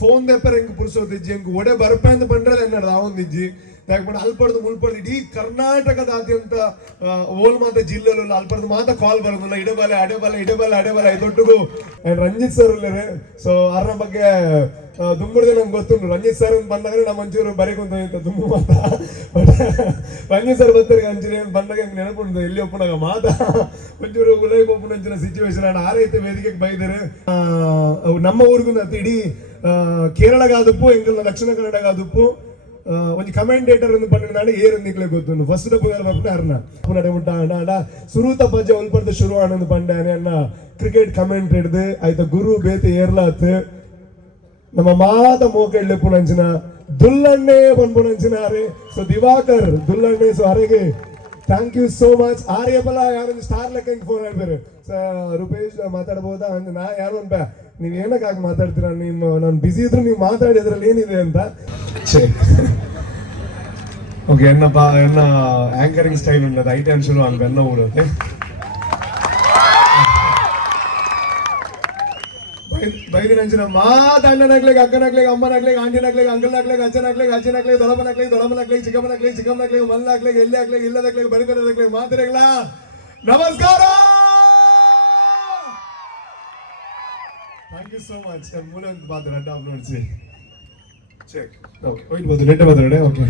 Phone ದೆಪ್ಪರ ಹೆಂಗ್ ಪುರ್ಸೋದಿಜ್ಜಿ ಹೆಂಗ್ ಒಡೆ ಬರ್ಪಂದು ಬಂಡ್ರಲ್ಲ ಎನ್ನಡ ಆವೊಂದಿಜ್ಜಿ ಯಾಕೆ ಅಲ್ಪಡ್ದು ಮುಲ್ಪಡ್ದು ಇಡೀ ಕರ್ನಾಟಕದಾದ್ಯಂತ ಓಲ್ ಮಾತ ಜಿಲ್ಲೆಲು ಅಲ್ಪಡ್ದು ಮಾತ ಕಾಲ್ ಬರೋದಿಲ್ಲ ಇಡಬಾಲೆ ಅಡೆಬಾಲೆ ದೊಡ್ಡಗೂ ರಂಜಿತ್ ಸರ್ ಉಳ್ಳೇರೆ. ಸೊ ಅದ್ರ ಬಗ್ಗೆ ದುಂಬುಡ್ದೆ ನಂಗೆ ಗೊತ್ತುಂಟು. ರಂಜಿತ್ ಸರ್ ಬಂದಾಗ ನಮ್ಮ ಒಂಚೂರು ಬರೀ ಕುಂತ ದುಂಬು ಮಾತ ಬಟ್ ರಂಜಿತ್ ಸರ್ ಬರ್ತಾರೆ ಅಂಚನೆ ಬಂದಾಗ ಹಂಗೆ ನೆನಪುಂಟು ಎಲ್ಲಿ ಒಪ್ಪನಾಗ ಮಾತ ಒಂಚೂರು ಉಲೈ ಒಪ್ಪನ ಅಂಚಿನ ಸಿಚುವೇಶನ್ ಆಡ ಆರೈತೆ ವೇದಿಕೆಗೆ ಬೈದರೆ ನಮ್ಮ ಊರಿಗೂ ಇಡೀ ಕೇರಳಗಾದಪ್ಪು ಎಂಗಲ್ ದಕ್ಷಿಣ ಕನ್ನಡಗಾದಪ್ಪು ಒಂಜಿ ಕಮೆಂಟೇಟರ್ ಪಂಡ ಏರ್ ನಿಕ್ಲೆ ಗೊತ್ತು ಫಸ್ಟ್ ಪುನರ್ ಬರ್ಪುನ ಅರ್ನ ಪುನಡೆ ಮುಟ್ಟ ಆಂಡ ಸುರೂತ ಪಂಜ ಉಲ್ಪರ್ದ ಶುರು ಆನಂದ್ ಪಂಡೆ ಅನ್ನ ಕ್ರಿಕೆಟ್ ಕಮೆಂಟ್ ಹಿಡ್ದು ಆಯ್ತ ಗುರು ಬೇತೆ ಏರ್ಲಾತ್ ನಮ್ಮ ಮಾತ ಮೋಕೆಳ್ಳೆ ಪುನಂಚಿನ ದುಲ್ಲಣ್ಣೆ ಪನ್ಪುನಂಚಿನ ಅರೆ. ಸೊ ದಿವಾಕರ್ ದುಲ್ಲಣ್ಣೆ ಸೊ ಅರೆಗೆ ಥ್ಯಾಂಕ್ ಯು ಸೋ ಮಚ್. ಆರ್ಯಬಲ ಯಾರೊಂದು ಸ್ಟಾರ್ ಲೆಕ್ಕ ಫೋನ್ ಹೇಳ್ಬೇರೆ ರೂಪೇಶ್ ಮಾತಾಡ್ಬೋದಾ ಅಂತ ನಾ ಯಾರು ಅಂತ ನೀವ್ ಏನಕ್ಕಾಗಿ ಮಾತಾಡ್ತೀರಾ ನಿಮ್ಮ ನಾನು ಬಿಸಿ ಇದ್ರು ನೀವು ಮಾತಾಡಿ ಅದ್ರಲ್ಲಿ ಏನಿದೆ ಅಂತ. ಓಕೆ என்னப்பா என்ன ஆங்கரிங் ஸ்டைல் உள்ளது ஐட்டம் சொல்லுவாங்க என்ன ஊருக்கு ಬೈದಿನಂಚಿನ ಮಾತಣ್ಣನಾಗ್ಲಿಗೆ ಅಕ್ಕನಾಗ್ಲಿಗೆ ಅಮ್ಮನಾಗ್ಲಿಗೆ ಆಂಟಿನಾಗ್ಲಿಗೆ ಅಂಕಲ್ನಾಗ್ಲಿಗೆ ಅಜ್ಜನಾಗ್ಲಿಗೆ ದೊಡಮನಾಗ್ಲಿಗೆ ಚಿಕ್ಕಮ್ಮನಾಗ್ಲಿಗೆ ಮಲ್ಲಾಗ್ಲಿಗೆ ಎಲ್ಲಿ ಆಗ್ಲಿಗೆ ಇಲ್ಲದಾಗ್ಲಿಗೆ ಬರಿಬರೋದಾಗ್ಲಿಗೆ ಮಾತಾಡಲ್ಲ. ನಮಸ್ಕಾರ, ಥ್ಯಾಂಕ್ ಯು ಸೋ ಮಚ್. ಮೂಲ ಅಂತ ಮಾತಾಡ ಅಡ್ಡ ನೋಡ್ಸಿ ಚೆಕ್ ಓಕೆ ಹೋಯ್ತು ನೆಟ್ಟ ಮಾತಾಡೆ ಓಕೆ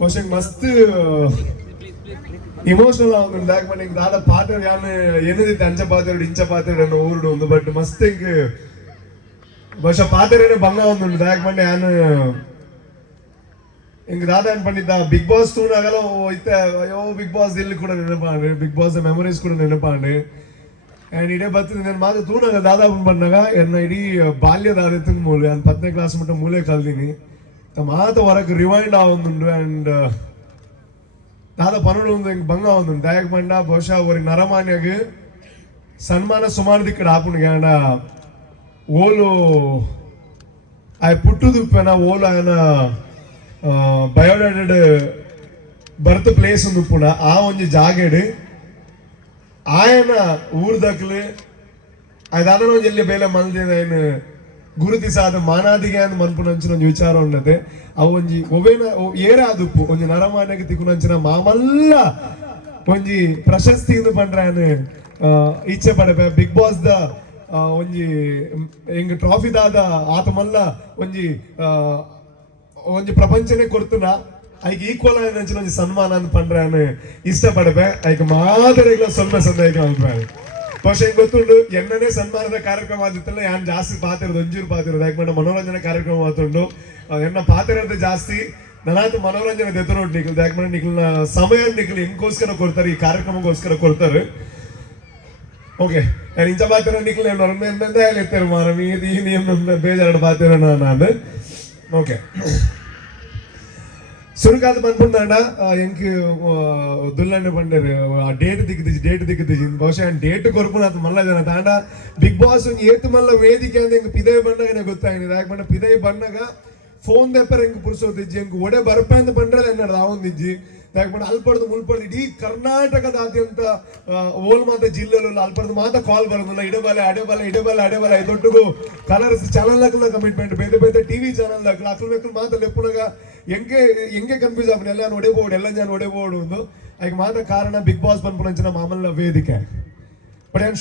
ಕ್ವಶನ್ ಮಸ್ತ್ ಇಮೋಷನಲ್ ಆಗುಂಡು ದಾಕ್ ಮನೆ ದಾದ ಪಾತ್ರ ಯಾನು ಏನದಿತ್ತು ಅಂಚ ಪಾತ್ರ ಇಂಚ ಪಾತ್ರ ಊರುಡು ಒಂದು ಬಟ್ ಮಸ್ತ್ ಇಂಕ್ ಬಹುಶಃ ಪಾತ್ರನೇ ಬಂಗ ಒಂದು ದಾಕ್ ಮಂಡೆ ಯಾನು ಇಂಕ್ ದಾದ ಏನ್ ಪಂಡಿದ್ದ ಬಿಗ್ ಬಾಸ್ ತೂನಾಗಲ್ಲ ಇತ್ತ ಅಯ್ಯೋ ಬಿಗ್ ಬಾಸ್ ಇಲ್ಲಿ ಕೂಡ ನೆನಪಾಂಡು ಬಿಗ್ ಬಾಸ್ ಮೆಮೊರೀಸ್ ಕೂಡ ನೆನಪಾಂಡು ಆ್ಯಂಡ್ ಇಡೇ ಬರ್ತದೆ ನಾನು ಮಾತು ತೂನಾಗ ದಾದಾ ಬಂದಾಗ ಎನ್ನ ಇಡೀ ಬಾಲ್ಯದ ಆದಿತ್ತಿನ ಮೂಲೆ ನಾನು 10ನೇ ಕ್ಲಾಸ್ ಮಟ್ಟ ಮೂಲೆ ಕಲ್ತೀನಿ ಮಾತ ಹೊರಗೆ ರಿವೈಂಡ್ ಆವೊಂದುಂಡು ಆ್ಯಂಡ್ ದಾದ ಪನ್ನೊಂದು ಒಂದು ಹಿಂಗೆ ಬಂಗ ಒಂದು ದಯಕ್ ಬಂಡ ಬಹುಶಃ ಅವ್ರಿಗೆ ನರಮಾನ್ಯಾಗ ಸನ್ಮಾನ ಸುಮಾರು ದಿಕ್ಕಡ ಆಪುಣಿಗೆ ಆಂಡ ಓಲು ಆಯ್ ಪುಟ್ಟುದುಪ್ಪೇನ ಓಲು ఆయన ಬಯೋಡೇಟೆಡ್ ಬರ್ತ್ ಪ್ಲೇಸ್ ಒಂದು ಪುಣ ಆ ಒಂದು ಜಾಗೆಡು ఆయన ಊರ್ ದಕ್ಲು ಅದಾದ ಎಲ್ಲಿ ಬೇಲೆ ಮಂದಿದ ಏನು ಗುರುತಿಸಾದ ಮಾನಾದಿಗೆ ಅಂತ ಮನ್ಪುನಂಚಿನ ಒಂದು ವಿಚಾರ ಉಂಡದೆ ಅವು ಒಂಜಿ ಒವೇನ ಏರೆ ಆದುಪ್ಪು ಒಂಜಿ ನರಮಾನ್ಯಗೆ ತಿಕ್ಕುನಂಚಿನ ಮಾಮಲ್ಲ ಒಂಜಿ ಪ್ರಶಸ್ತಿ ಇಂದು ಪಂಡ್ರೆ ಇಚ್ಛೆ ಪಡಬೆ ಬಿಗ್ ಬಾಸ್ ದ ಒಂಜಿ ಹೆಂಗ್ ಟ್ರಾಫಿ ದಾದ ಆತ ಮಲ್ಲ ಒಂಜಿ ಒಂಜಿ ಪ್ರಪಂಚನೇ ಕೊರ್ತುನ ಐಗೆ ಈಕ್ವಲ್ ಆಯ್ತು ಒಂಜಿ ಸನ್ಮಾನ ಅಂತ ಪಂಡ್ರೆ ಇಷ್ಟಪಡಬೆ ಐಗೆ ಮಾದರಿಗಳ ಸ್ವಲ್ಪ ಸಂದೇಹ ಅಭಿಪ್ರಾಯ ಬಹುಶಃ ಹೆಂಗ್ ಗೊತ್ತುಂಡು ಎಣ್ಣನೇ ಸನ್ಮಾನದ ಕಾರ್ಯಕ್ರಮ ಆದಿತ್ತಲ್ಲ ಯಾನ್ ಜಾಸ್ತಿ ಪಾತಿರೋದು ಒಂಜೂರು ಪಾತಿರೋದು ಯಾಕೆ ಮಾಡ ಮನೋರಂಜನೆ ಕಾರ್ಯಕ್ರಮ ಮಾತುಂಡು ಎನ್ನ ಪಾತಿರೋದು ಜಾಸ್ತಿ ನನಾತು ಮನೋರಂಜನೆ ದೆತ್ತು ನೋಡಿ ನಿಖಿಲ್ ಯಾಕೆ ಮಾಡ ನಿಖಿಲ್ನ ಸಮಯ ನಿಖಿಲ್ ಹೆಂಗೋಸ್ಕರ ಕೊಡ್ತಾರೆ ಈ ಕಾರ್ಯಕ್ರಮಕ್ಕೋಸ್ಕರ ಕೊಡ್ತಾರೆ. ಓಕೆ ನಾನು ಇಂಚ ಪಾತಿರೋ ನಿಖಿಲ್ ಎತ್ತಾರು ಮಾರ ಈ ನಿಯಮ ಬೇಜಾರು ಪಾತಿರೋ ನಾನು ಓಕೆ ಸುರುಕಾದ ಬಂದ್ಬಿಟ್ಟ ಎಂಕ್ ದುಲ್ಲಣ್ಣೆ ಬಂಡೇರು ಡೇಟ್ ದಿಕ್ಕದಿಜಿ ಬಹುಶಃ ಡೇಟ್ ಕೊರ್ಪುನ ಅದು ಮಲ್ಲ ಜನ ತಾಂಡ ಬಿಗ್ ಬಾಸ್ ಏತು ಮಲ್ಲ ವೇದಿಕೆ ಅಂತ ಹೆಂಗ್ ಪಿದೈ ಬಂದಾಗ ಗೊತ್ತಾಗಿದೆ ಯಾಕೆ ಬಂಡ ಪಿದೈ ಬಂದಾಗ ಫೋನ್ ದೆಪ್ಪರ ಹೆಂಗ್ ಪುರ್ಸೋದಿಜ್ಜಿ ಹೆಂಗ್ ಒಡೆ ಬರ್ಪಂದು ಬಂಡ್ರಲ್ಲ ಎನ್ನಡ ಆವೊಂದಿಜ್ಜಿ ಯಾಕೆ ಬಂಡ ಅಲ್ಪಡ್ದು ಮುಲ್ಪಡ್ದು ಇಡೀ ಕರ್ನಾಟಕದಾದ್ಯಂತ ಓಲ್ ಮಾತ ಜಿಲ್ಲೆಲು ಅಲ್ಪಡ್ದು ಮಾತ ಕಾಲ್ ಬರೋದಿಲ್ಲ ಇಡಬಾಲೆ ದೊಡ್ಡಗೂ ಕಲರ್ಸ್ ಚಾನಲ್ ಕಮಿಟ್ಮೆಂಟ್ ಬೇರೆ ಟಿವಿ ಚಾನಲ್ ಅಕ್ಲು ಮಾತ ಲೆಪ್ಪುನಾಗ ಹೆಂಗೆ ಕನ್ಫ್ಯೂಸ್ ಆಗ್ಬಿಟ್ಟು ಎಲ್ಲ ನಾನು ಒಡೆಬೋಡು ಒಂದು ಅದಕ್ಕೆ ಮಾತ್ರ ಕಾರಣ ಬಿಗ್ ಬಾಸ್ ಬಂದ್ಪುನಂಚಿನ ಮಾಮಲ್ಲ ವೇದಿಕೆ ಬಟ್ ನಾನು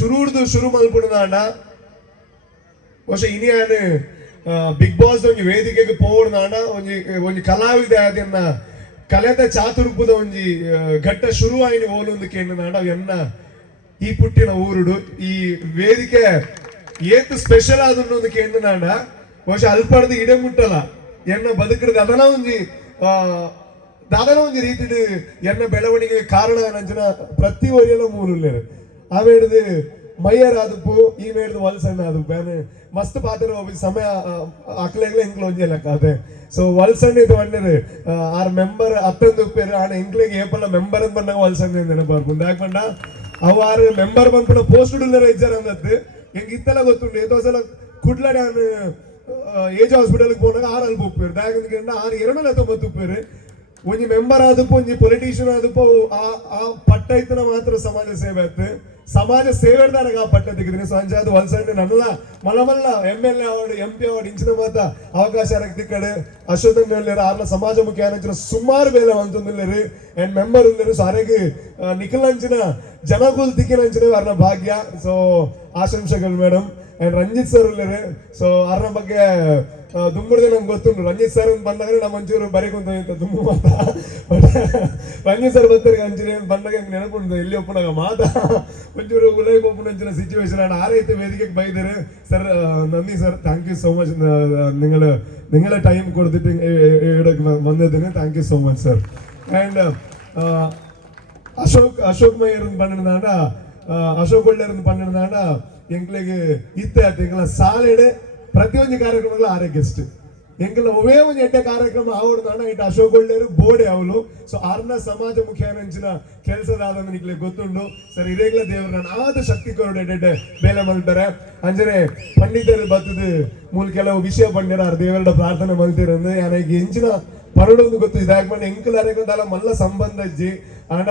ಶುರು ಮಲ್ಪುಣದಾಂಡ ಬಹುಶಃ ಇನಿ ನಾನು ಬಿಗ್ ಬಾಸ್ ಒಂಜಿ ವೇದಿಕೆಗೆ ಪೋಡ್ದಾಂಡ ಒಂಜಿ ಕಲಾವಿದ ಅದನ್ನ ಕಲೆದ ಚಾತುರ್ಪುದ ಒಂಜಿ ಘಟ್ಟ ಶುರು ಆಯ್ನಿ ಓಲೊಂದು ಕೇಂದ್ರ ಎನ್ನ ಈ ಪುಟ್ಟಿನ ಊರುಡು ಈ ವೇದಿಕೆ ಏತು ಸ್ಪೆಷಲ್ ಆದೊಂದು ಕೇಂದ್ರ ಬಹುಶಃ ಅಲ್ಪಡ್ದು ಇಡೆ ಮುಟ್ಟಲ್ಲ ಎನ್ನ ಬದುಕಿದ ಅದನ ಒಂಜಿ ರೀತಿ ಎನ್ನ ಬೆಳವಣಿಗೆ ಕಾರಣ ನಂಚಿನ ಪ್ರತಿ ಒರಿಯಲ್ಲ ಮೂರುಳ್ಳೇರು ಆಮೇಲೆ ಮೈಯರ್ ಆದಪ್ಪು ಈ ಮೇಡ್ದು ವಲ್ಸಣ್ಣ ಆದಪ್ಪು ಮಸ್ತ್ ಪಾತ್ರ ಸಮಯ ಅಕ್ಲೆಗ್ಲ ಇಂಕ್ಲ ಒಂಜಿ ಲೆಕ್ಕ ಅದೇ ಸೊ ವಲ್ಸಣ್ಣ ಇದು ಒಣ್ಣರು ಆರ್ ಮೆಂಬರ್ ಹತ್ತೊಂದು ಪೇರು ಆನ ಇಂಕ್ಲಿಗೆ ಏಪಲ್ಲ ಮೆಂಬರ್ ಅಂತ ಬಂದಾಗ ವಲ್ಸಣ್ಣ ನೆನಪಾರ್ಕೊಂಡು ಯಾಕೆ ಬಂಡ ಅವು ಆರು ಮೆಂಬರ್ ಬಂದ್ಬಿಡ ಪೋಸ್ಟ್ ಉಳ್ಳರ ಇಜ್ಜಾರ ಅಂದದ್ದು ಹೆಂಗೆ ಇತ್ತಲ್ಲ ಗೊತ್ತುಂಡು ಏತೋ ಸಲ ಕುಡ್ಲಡೆ ಏಜ್ ಹಾಸ್ಪಿಟಲ್ಗೆ ಹೋದಾಗ 6 ಅಲ್ಪ ಉಪ್ಪೇರು ದಾಯಕಂದ್ರೆ 6 2 ಉಪ್ಪೇರು ಒಂಜಿ ಮೆಂಬರ್ ಆದಪ್ಪು ಒಂಜಿ ಪೊಲಿಟಿಷಿಯನ್ ಆದಪ್ಪು ಆ ಪಟ್ಟ ಇತ್ತನ ಮಾತ್ರ ಸಮಾಜ ಸೇವೆ ಆಯ್ತು. ಸಮಾಜ ಸೇವೆ ನನಗೆ ಆ ಪಟ್ಟ ತೆಗೆದಿನಿ. ಸೊ ಅಂಚಾದ ವಲ್ಸಂಡೆ ನನ್ನಲ್ಲ ಮಲ್ಲ MLA ಅವಾರ್ಡ್ MP ಅವಾರ್ಡ್ ಇಂಚಿನ ಮಾತ ಅವಕಾಶ ರಕ್ತಿ ಕಡೆ ಅಶೋಧನ್ ಮೇಲೇರು ಆರ್ಲ ಸಮಾಜಮುಖಿ ಆನಂಚಿನ ಸುಮಾರು ಬೇಲೆ ಅಂತಂದಿಲ್ಲರಿ ಅಂಡ್ ಮೆಂಬರ್ ಉಳ್ಳರು. ಸೊ ಅರೆಗೆ ನಿಖಿಲಂಚಿನ ಜನಗುಲ್ ತಿಕ್ಕಿನಂಚಿನ ಅರ್ನ ಭಾಗ್ಯ. ಸೊ ಆಶಂಸೆಗಳು ಮೇಡಮ್ ಅಂಡ್ ರಂಜಿತ್ ಸರ್ ಉಳ್ಳರು. ಸೊ ಅರ್ನ ಬಗ್ಗೆ ದುಂಬುಡ್ದೆ ನಂಗೆ ಗೊತ್ತುಂಟು. ರಂಜಿತ್ ಸರ್ ಬಂದಾಗ ನಮ್ಮ ಒಂಚೂರು ಬರೀಕೊಂತ ದುಂಬು ಮಾತ ರಂಜಿತ್ ಸರ್ ಬರ್ತಾರೆ ಅಂಚಿನ ಬಂದಾಗ ನೆನಪುಂಟು ಎಲ್ಲಿ ಒಪ್ಪನಾಗ ಮಾತ ಒಂಚೂರು ಉಲೈಕ್ ಒಪ್ಪನಂಚಿನ ಸಿಚುವೇಶನ್ ಆಡ ಆರೈತೆ ವೇದಿಕೆಗೆ ಬೈದರೆ ಸರ್. നന്ദി sir, thank you so much. നിങ്ങളെ ടൈം കൊടുത്തിട്ട് വന്നതിന് thank you so much sir. And Ashok ಮಯ್ಯರ್ ಪನ್ನಿರುந்தாಂಡ ಅಶೋಕ್ ಒಳ್ಳೆಯರ್ ಪನ್ನಿರುந்தாಂಡ ಎಂಕ್ಲೆಗೆ ಇತ್ತೆ ಆಯ್ತು ಎಂಕ್ಲ ಸಾಲೆಡೆ ಪ್ರತಿಯೊಂದು ಕಾರ್ಯಕ್ರಮಗಳು ಆರೇ ಗೆಸ್ಟ್ ಎಂಕ್ಲ ಒವೇ ಒಂದು ಎಡ್ಡೆ ಕಾರ್ಯಕ್ರಮ ಆವಡ್ದಾಂಡ ಇಟ್ಟು ಅಶೋಕ್ ಒಳ್ಳೆಯರು ಬೋಡೆ ಅವಳು. ಸೊ ಆರ್ನ ಸಮಾಜ ಮುಖ್ಯಾನಂಚಿನ ಕೆಲಸದಾದ ನಿಕ್ಲೆ ಗೊತ್ತುಂಡು ಸರ್. ಇರೇಗ್ಲ ದೇವ್ರ ನಾನು ಆದ ಶಕ್ತಿ ಕೊರಡು ಎಡ್ಡೆ ಬೇಲೆ ಮಲ್ತಾರೆ ಅಂಜನೆ ಪಂಡಿತರು ಬತ್ತದು ಮೂಲ ಕೆಲವು ವಿಷಯ ಪಂಡ್ಯರ ದೇವರ ಪ್ರಾರ್ಥನೆ ಮಲ್ತಿರಂದು ನನಗೆ ಎಂಚಿನ ಪರಡೊಂದು ಗೊತ್ತು ಇದಾಗಿ ಬಂದು ಎಂಕಲಾರ ಮಲ್ಲ ಸಂಬಂಧ ಇಜ್ಜಿ ಆಂಡ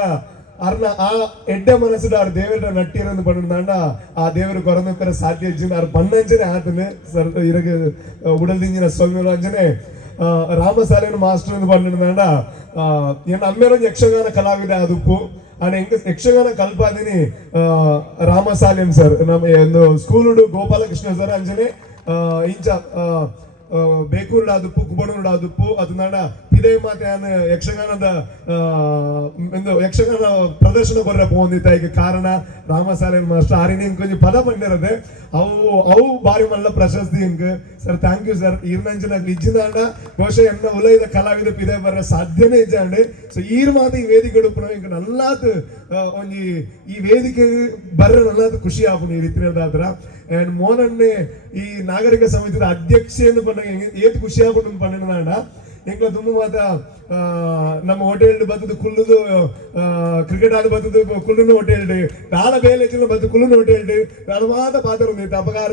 ಅರ್ನ ಆ ಎಡ್ಡೆ ಮನಸ್ಸು ಅವ್ರ ದೇವರ ನಟ್ಟಿರಂದು ಪಂಡ ಆ ದೇವರು ಕೊರಂದಕ್ಕರ ಸಾಧ್ಯ ಇಜ್ಜಿನ ಅವ್ರ ಪನ್ನಂಚನೆ ಆತನೆ ಸರ್. ಇರಗೆ ಉಡಲ್ದಿಂಜಿನ ಸ್ವಾಮಿಗಳು ಅಂಜನೆ ರಾಮಸಾಲೆನ ಮಾಸ್ಟರ್ ಪಂಡ ಏನು ಅಮ್ಮೇರೊಂದು ಯಕ್ಷಗಾನ ಕಲಾವಿದ ಅದುಪ್ಪು ಆನೆ ಯಕ್ಷಗಾನ ಕಲ್ಪಾದಿನಿ ರಾಮಸಾಲೆನ್ ಸರ್. ನಮ್ಮ ಒಂದು ಸ್ಕೂಲು ಗೋಪಾಲಕೃಷ್ಣ ಸರ್ ಅಂಜನೆ ಇಂಚ ಬೇಕೂರ್ಡ ಆದುಪ್ಪು ಕುಬಣೂರ್ಡ ಆದುಪ್ಪು ಅದು ನಾಡ ಪಿದೇ ಮಾತೆ ಯಕ್ಷಗಾನದ ಒಂದು ಯಕ್ಷಗಾನ ಪ್ರದರ್ಶನ ಕೊರ್ರೆ ಪೋಂದಿತ್ತ ಈಗ ಕಾರಣ ರಾಮಸಾಲೆನ್ ಮಾಸ್ಟರ್ ಆರಿನ ಕೊಂಚ ಪದ ಪಂಡಿರದೆ ಅವು ಬಾರಿ ಮಲ್ಲ ಪ್ರಶಸ್ತಿ ಇಂಕ್ ಸರ್. Thank you sir. ಇರ್ನಂಚಿನ ಇಜ್ಜಿನಾಂಡ ಬಹುಶಃ ಎನ್ನ ಉಲೈದ ಕಲಾವಿದ ಪಿದೆ ಬರ್ರ ಸಾಧ್ಯನೇ ಇಜ್ಜಾಂಡೆ. ಸೊ ಈರ್ ಮಾತ ಈ ವೇದಿಕೆ ಉಡುಪುನ ಇಂಕ ನಲ್ಲಾತ್ ಒಂಜಿ ಈ ವೇದಿಕೆ ಬರ್ರ ನಲ್ಲಾತ್ ಖುಷಿ ಆಪುನ ಈ ರೀತಿಯಾದ್ರ. ಅಂಡ್ ಮೋನನ್ನೇ ಈ ನಾಗರಿಕ ಸಮಿತಿಯ ಅಧ್ಯಕ್ಷೆಯನ್ನು ಬಂದಾಗ ಏತ್ ಖುಷಿ ಆಗ್ಬಿಟ್ಟು ಪಂಡ ಎಂಕ್ಲ ತುಂಬ ಮಾತ ನಮ್ಮ ಹೋಟೆಲ್ ಬತ್ತದು ಕುಲ್ಲುದು ಕ್ರಿಕೆಟ್ ಆದ ಬತ್ತದು ಕುಲ್ಲುನ ಹೋಟೆಲ್ ನಾಳ ಬೇಲೆ ಬತ್ತು ಕುಲ್ಲುನ ಹೋಟೆಲ್ ನಾನು ಮಾತ ಪಾತ್ರ ಒಂದಿತ್ತು ಅಪಕಾರ